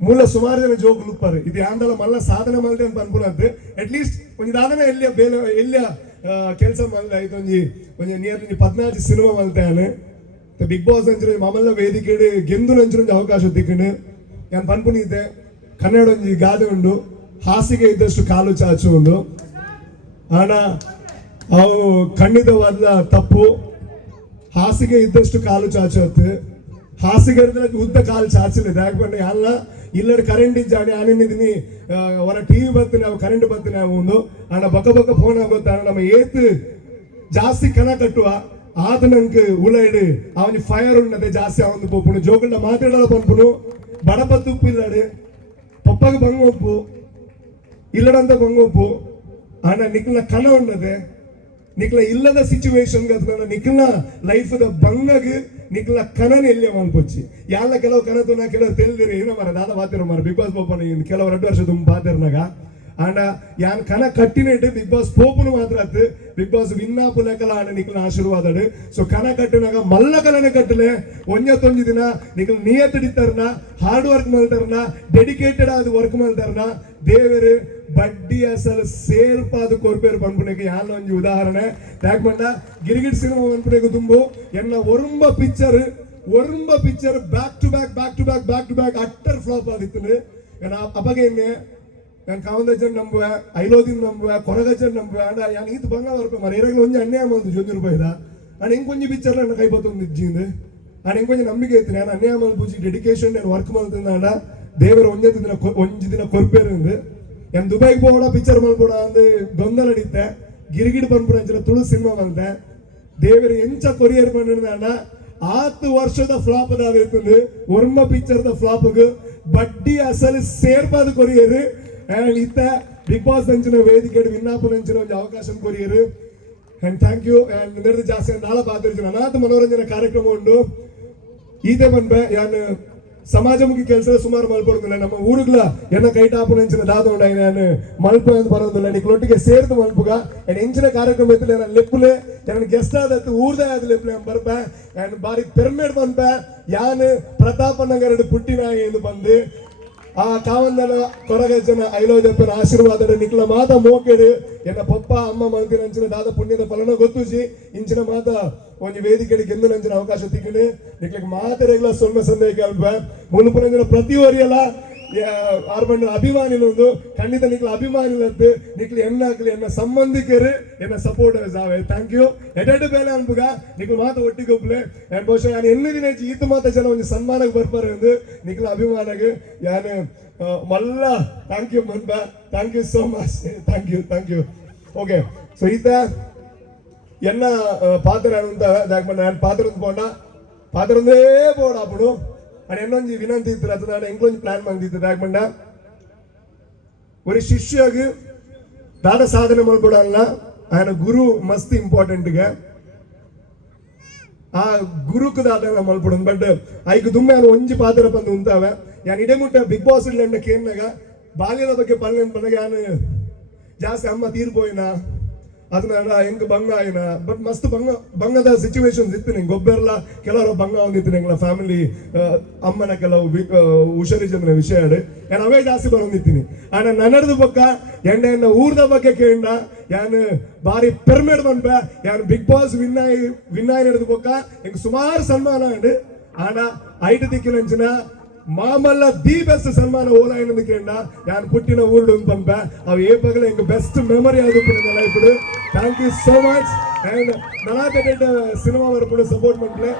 ಮೂಲ ಸುಮಾರು ಜನ ಜೋಕ್ ಲುಪ್ಪರು ಇದು ಯಾಂದಲ ಮಲ್ಲ ಸಾಧನೆ ಮಲ್ದೆ ಅಂತ ಅನ್ಪುನದ್ದು ಅಟ್ಲೀಸ್ಟ್ ಒಂದು ಸಾಧನೆ ಎಲ್ಲಿಯ ಕೆಲಸ ಮಲ್ದೆ ಆಯ್ತು ಒಂಜಿ ನಿಯರ್ಲಿ 14 ಸಿನಿಮಾ ಮಲ್ತಾನೆ ಬಿಗ್ ಬಾಸ್ ಅಂಚಿನ ಮಮಲ್ಲ ವೇದಿಕೆ ಗೆಂದು ನಂಚಿನ ಅವಕಾಶ ತಿಕ್ಕಂಡು ನಾನು ಪನ್ಪುನಿದ್ದೆ ಕನ್ನಡ ಒಂಜಿ ಗಾದೆ ಉಂಡು ಹಾಸಿಗೆ ಇದ್ದಷ್ಟು ಕಾಲು ಚಾಚು ಉಂಡು ಆನ ಅವು ಖಂಡಿತವಾದ ತಪ್ಪು ಹಾಸಿಗೆ ಇದ್ದಷ್ಟು ಕಾಲು ಚಾಚೋತ್ತು ಹಾಸಿಗೆ ಉದ್ದ ಕಾಲು ಚಾಚಲಿದೆ ಯಾಕಂದ್ರೆ ಎಲ್ಲ ಇಲ್ಲಡ ಕರೆಂಟ್ ಇದ್ದಾನೆ ಆನಿದ್ದೀನಿ ಅವರ ಟಿವಿ ಬರ್ತೀನಿ ನಾವು ಕರೆಂಟ್ ಬರ್ತೀನಿ ಒಂದು ಅಣ್ಣ ಬಕ್ಕ ಫೋನ್ ಆಗುತ್ತೆ ನಮ್ಮ ಏತ್ ಜಾಸ್ತಿ ಕಣ ಕಟ್ಟುವ ಆತ ನಂಗೆ ಉಳಾಡು ಅವನಿಗೆ ಫೈರ್ ಉಣ್ಣದೆ ಜಾಸ್ತಿ ಅವನು ಪೋಪುನು ಜೋಗಂಡ ಮಾತಾಡಲ್ಲ ಪಂಪುನು ಬಡಪತ್ತು ಉಪ್ಪು ಇಲ್ಲಾಡು ಪಪ್ಪಗೆ ಬಂಗೊಪ್ಪು ಇಲ್ಲಡಂತ ಬಂಗೊಪ್ಪು ಅಣ್ಣ ನಿಕ್ಲ ಕಣ ಉಣ್ಣದೆ ನಿಕ್ಲ ಇಲ್ಲದ ಸಿಚುವೇಶನ್ ನಿಕ್ಲ ಲೈಫ್ ಬಂಗಗ್ ನಿಕ್ಲ ಕನನ ಎಲ್ಲಿ ಮಲ್ಪೊಚ್ಚಿ ಯಾಲ ಕೆಲವು ಕನತು ನಾ ಕೆಲವು ತೆಲ್ದಿರಿ ಏನೋ ಮರ ದಾದ ಬಾತಿರೋ ಮರ ಬಿಗ್ ಬಾಸ್ ಪೋಪನ ಕೆಲವು 2 ವರ್ಷ ತುಂಬ ಬಾತಿರ್ನಾಗ ಆಂಡ ಯಾನ್ ಕನ ಕಟ್ಟಿನಿಟ್ಟು ಬಿಗ್ ಬಾಸ್ ಪೋಪನು ಮಾತ್ರ ಆತು ಬಿಗ್ ಬಾಸ್ ವಿನ್ನಾಪು ಲೆಕ್ಕಲ ಆಂಡ ನಿಕ್ಲ ಆಶೀರ್ವಾದ ಸೊ ಕನ ಕಟ್ಟಿನಾಗ ಮಲ್ಲ ಕನನೆ ಕಟ್ಟಲೆ ಒಂಜೊಂದು ದಿನ ನಿಕ್ಲ ನಿಯತ್ ಹಿಡಿತಾರನ ಹಾರ್ಡ್ ವರ್ಕ್ ಮಲ್ತಾರನ ಡೆಡಿಕೇಟೆಡ್ ಆದ ವರ್ಕ್ ಮಲ್ತಾರನ ದೇವರು ಬಡ್ಡಿ ಅಸಲು ಸೇರ್ಪಾದು ಕೊರ್ಪೇರು ಪನ್ಪುನೆಗೆ ಯಾನ ಒಂಜಿ ಉದಾಹರಣೆ ಯಾಕಂಡ ಗಿರಿಗಿಡ್ ಸಿನಿಮಾ ಪನ್ಪುನೆಗೆ ತುಂಬು ಎನ್ನ ಒರಂಬ picture back to back utter flop ಆದಿತ್ತು ಅಪಗೆ ನಾನು ಕಾವಂದಜ್ಜನ್ ನಂಬುವೆ ಐಲೋದಿನ ನಂಬುವೆ ಕೊರಗಜ್ಜನ್ ನಂಬುವೆ ಅಂಡ ಯಾನ್ ಈತ ಬಂಗ ಬರ್ಪೆ ಮರ ಎರಗಲು ಒಂಜಿ ಅನ್ಯಾಯ ಮಂದು ₹100 ನಾನು ಹೆಂಗೊಂಜಿ ಪಿಕ್ಚರ್ ನನ್ನ ಕೈ ಬತ್ತೊಂದು ಇಜ್ಜಿಂದು ನಾನು ಹೆಂಗೊಂಜಿ ನಂಬಿಕೆ ಐತಿ ನಾನು ಅನ್ಯಾಯ ಮಲ್ಪುಜಿ ಡೆಡಿಕೇಶನ್ ನಾನು ವರ್ಕ್ ಮಾಡ್ತಿದ್ದ ಅಂಡ ದೇವರು ಒಂಜಿ ದಿನ ಕೊರ್ಪೇರಿಂದ ನಾನು ದುಬೈಗೆ ಹೋಗೋಣ ಪಿಕ್ಚರ್ ಮಲ್ಬೋಡ ಅಂದು ಗೊಂದಲ ಹಿಡಿತೆ ಗಿರಿಗಿಡ್ ಬಂದ್ಬಿಡ ಅಂಚನ ತುಳು ಸಿನಿಮಾ ಬಂದೆ ದೇವರು ಎಂಚ ಕೊರಿಯರ್ ಬಂದ 10 ವರ್ಷದ ಫ್ಲಾಪ್ ಅದಾದಿರ್ತದೆ ಒರ್ಮ ಪಿಕ್ಚರ್ದ ಫ್ಲಾಪ್ಗೆ ಬಡ್ಡಿ ಅಸಲು ಸೇರ್ಪಾದ ಕೊರಿಯರ್ ಅಂಡ್ ಇತ್ತ ಬಿಗ್ ಬಾಸ್ ಅಂಚಿನ ವೇದಿಕೆ ವಿನ್ನಾಪನ ಅಂಚಿನ ಒಂದು ಅವಕಾಶ ಕೊರಿಯರ್ ಅಂಡ್ ಥ್ಯಾಂಕ್ ಯು ಅಂಡ್ ನೆರೆದು ಜಾಸ್ತಿ ನಾಳೆ ಬಾತಿರ್ತೀನಿ ಅನಾಥ ಮನೋರಂಜನೆ ಕಾರ್ಯಕ್ರಮ ಉಂಟು ಈತೆ ಬಂದ್ಬೆ ಯಾನು ಸಮಾಜಮುಖಿ ಕೆಲಸ ಸುಮಾರು ಮಲ್ಪಡುದಿಲ್ಲ ನಮ್ಮ ಊರುಗಳ ಎನ್ನ ಕೈಟಾಪುನ ದಾದ ಉಂಡ ನಾನು ಮಲ್ಪ ಅಂತ ಬರೋದಿಲ್ಲ ನಿಕ್ಲೊಟ್ಟಿಗೆ ಸೇರ್ದು ಮಲ್ಪುಗ ಎಂಚಿನ ಕಾರ್ಯಕ್ರಮ ಇತ್ತು ನಾನು ಲೆಪ್ಪುಲೆ ನಾನು ಗೆಸ್ಟ್ ಆದತ್ತು ಊರ್ದೇ ಆದ ಲೆಪ್ಪುಲೆ ಬರ್ಪ ನಾನು ಬಾರಿ ಪೆರ್ಮೇಡ್ ಬಂದ್ಪ ಯಾನು ಪ್ರತಾಪ ನಗರ ಪುಟ್ಟಿನಾಯಿ ಎಂದು ಬಂದು ಆ ಕಾವಂದನ ಕೊರಗಜ್ಜನ ಐಲೋದಪ್ಪನ ಆಶೀರ್ವಾದ ನಿಕ್ಲ ಮಾತ ಮೋಕೆಡು ಎನ್ನ ಪಪ್ಪ ಅಮ್ಮ ಮಂದಿರ ಅಂಚಿನ ದಾದ ಪುಣ್ಯದ ಫಲನ ಗೊತ್ತುಜಿ ಇಂಚಿನ ಮಾತ ಒಂಜಿ ವೇದಿಕೆ ಗೆಂದು ನಂಚಿನ ಅವಕಾಶ ತಿಕ್ಕಣೆ ನಿಕ್ಲಿಗೆ ಮಾತೆರೆಗ್ಲ ಸೊನ್ನೆ ಸಂದೇಹ ಕಲ್ಪ ಮುಳುಪುರಂಜಿನ ಪ್ರತಿ ಒರಿಯಲ್ಲ ಆರ್ಬಂಡ ಅಭಿಮಾನಿಲೊಂದು ಖಂಡಿತ ನಿಕ್ಲ ಅಭಿಮಾನಿಲದ್ದು ನಿಕ್ಲಿ ಎನ್ನಾಕ್ಲಿ ಎನ್ನ ಸಂಬಂಧಿಕರು ಎನ್ನ ಸಪೋರ್ಟರ್ಸ್ ಆವೆ ಥ್ಯಾಂಕ್ ಯು ಎಡೆಡು ಬೇಲೆ ಅನ್ಪುಗ ನಿಕ್ಲು ಮಾತ ಒಟ್ಟಿಗೆ ಒಪ್ಲೆ ಬಹುಶಃ ನಾನು ಎನ್ನಿದಿನ ಈತ ಮಾತ ಜನ ಒಂದು ಸನ್ಮಾನಕ್ಕೆ ಬರ್ಪಾರೆ ಎಂದು ನಿಕ್ಲ ಅಭಿಮಾನಗೆ ಯಾನು ಮಲ್ಲ ಥ್ಯಾಂಕ್ ಯು ಮನ್ಬ thank you so much thank you okay so ಈತ ಎನ್ನ ಪಾತ್ರ ಅಂತ ನಾನು ಪಾತ್ರ ಪೋಂಡ ಪಾತ್ರಂದೇ ಬೋಡ ಅప్పుడు అని ఎన్నొంజి వినంతి ఇద్దరు అతను ఎంకొంజి ప్లాన్ మంది ఇద్దరు రాకుండా ఒక శిష్యుకి ದಾದ ಸಾಧನೆ ಮಾಡ್ಬಿಡಲ್ಲ ఆయన ಗುರು ಮಸ್ತ್ ಇಂಪಾರ್ಟೆಂಟ್ ಗೆ ಆ ಗುರುಕ್ ದಾದ ಮಲ್ಪುಡು ಬಟ್ ಐಕ್ ದುಮ್ಮೆ ನಾನು ಒಂಜಿ ಪಾತ್ರ ಬಂದು ಉಂತಾವೆ ಯಾನ್ ಇಡೆ ಮುಟ್ಟ ಬಿಗ್ ಬಾಸ್ ಇಡ್ಲಂಡ ಕೇಮ್ನಾಗ ಬಾಲ್ಯದ ಬಗ್ಗೆ ಪಲ್ಲೆ ಬಂದಾಗ ಯಾನು ಜಾಸ್ತಿ ಅಮ್ಮ ತೀರ್ಪೋಯಿನ ಅದನ್ನ ಹೆಂಗ್ ಭಂಗ ಆಯ್ನ ಬಟ್ ಮಸ್ತ್ ಭಂಗದ ಸಿಚುವೇಶನ್ಸ್ ಇತ್ತು ನಿಂಗೆ ಗೊಬ್ಬೆಲ್ಲ ಕೆಲವರು ಭಂಗ ಹೊಂದಿತ್ತು ನಿಂಗಳ ಫ್ಯಾಮಿಲಿ ಅಮ್ಮನ ಕೆಲವು ಹುಷಾರಿಜಂದ್ರ ವಿಷಯ ನಾನು ಅವೇ ಜಾಸ್ತಿ ಬಂದಿತ್ತೀನಿ ಆನ ನನ್ನಡ್ದ ಪಕ್ಕ ಎಣ್ಣ ಊರ್ದ ಬಗ್ಗೆ ಕೇಳ ಯಾನ್ ಬಾರಿ ಪೆರ್ಮೆಡ್ ಬಂದ ಯಾನ್ ಬಿಗ್ ಬಾಸ್ ವಿನ್ನಾಯಿ ನಡೆದ ಪಕ್ಕ ಹೆಂಗ್ ಸುಮಾರು ಸನ್ಮಾನ ಅಂಡ್ ಆನ ಐಟ್ ದಿಕ್ಕಿನಂಚಿನ ಮಾಮಲ್ಲ ದಿ ಬೆಸ್ಟ್ ಸನ್ಮಾನ ಓಲಾಯಿನದು ಕೇಂಡ ಯಾನ್ ಪುಟ್ಟಿನ ಊರ್ಡು ಪಂಪ ಅವು ಏ ಪಗಲ ಎಂಗ್ ಬೆಸ್ಟ್ ಮೆಮರಿ ಅದು life thank you so much and ನಲಾ ಸಿನಿಮಾ ವರಪುಡು ಸಪೋರ್ಟ್ ಮಾಡ್ಲೆ